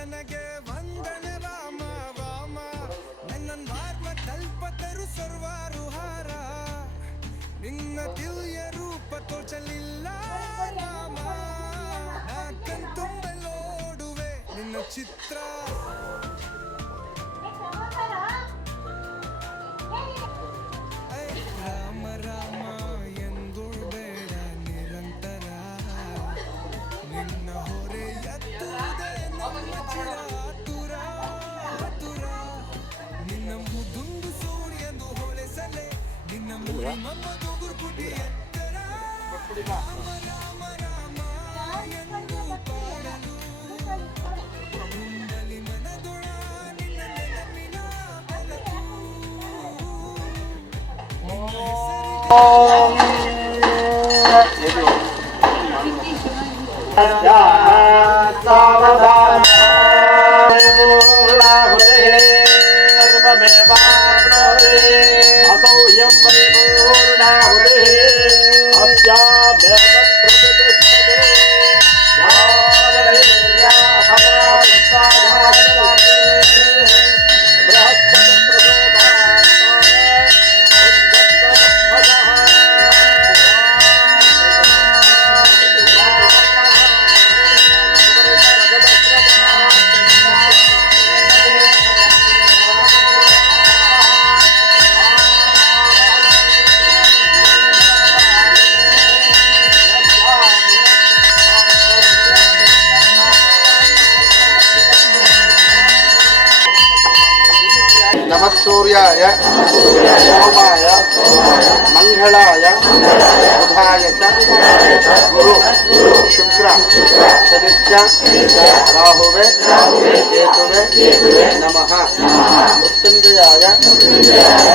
ನನಗೆ ವಂದನೆ, ರಾಮ ರಾಮ. ನನ್ನ ಮಾರ್ಮ ತಲ್ಪತರು ಸರ್ವಾರು ಹಾರ. ನಿನ್ನ ದಿವ್ಯ ರೂಪ ತೋಚಲಿಲ್ಲ ನಾಮ ನೋಡುವೆ ನಿನ್ನ ಚಿತ್ರ. Yeah. Amém. நமசூரியாய சோமாய மங்களாய ಬುಧಾಯ ಚ ಗುರು ಶುಕ್ರ ಶನಿಶ್ಚ ರಾಹುವೆ ಕೇತುವೆ ನಮಃ ಮೃತ್ಯುಂಜಯಾಯ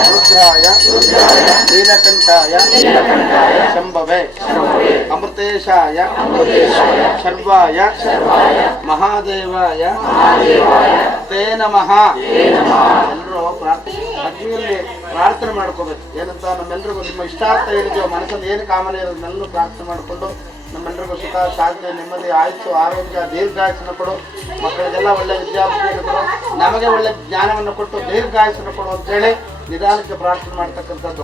ರುದ್ರಾಯ ನೀಲಕಂಠಾಯ ಶಂಭವೆ ಅಮೃತೇಶಾಯ ಶರ್ವಾಯ ಮಹಾದೇವಾಯ ತೇ ನಮಃ ಎಲ್ಲರೂ ಅಗ್ನಿಯಲ್ಲಿ ಪ್ರಾರ್ಥನೆ ಮಾಡ್ಕೋಬೇಕು. ಏನಂತ ನಮ್ಮೆಲ್ಲರಿಗೂ ನಿಮ್ಮ ಇಷ್ಟಾರ್ಥ ಹೇಳಿದ್ಯೋ, ಮನಸ್ಸಲ್ಲಿ ಏನು ಕಾಮನೆ ಇರೋದನ್ನೆಲ್ಲೂ ಪ್ರಾರ್ಥನೆ ಮಾಡಿಕೊಂಡು ನಮ್ಮೆಲ್ಲರಿಗೂ ಸುಖ, ಶಾಂತಿ, ನೆಮ್ಮದಿ ಆಯಿತು ಆರೋಗ್ಯ, ದೀರ್ಘಾಯಸ್ಸನ್ನು ಕೊಡು. ಮಕ್ಕಳಿಗೆಲ್ಲ ಒಳ್ಳೆ ವಿದ್ಯಾಭ್ಯಾಸವನ್ನು ಕೊಡು. ನಮಗೆ ಒಳ್ಳೆ ಜ್ಞಾನವನ್ನು ಕೊಟ್ಟು ದೀರ್ಘಾಯಸ್ಸನ್ನು ಕೊಡು ಅಂತೇಳಿ ನಿಧಾನಕ್ಕೆ ಪ್ರಾರ್ಥನೆ ಮಾಡ್ತಕ್ಕಂಥದ್ದು.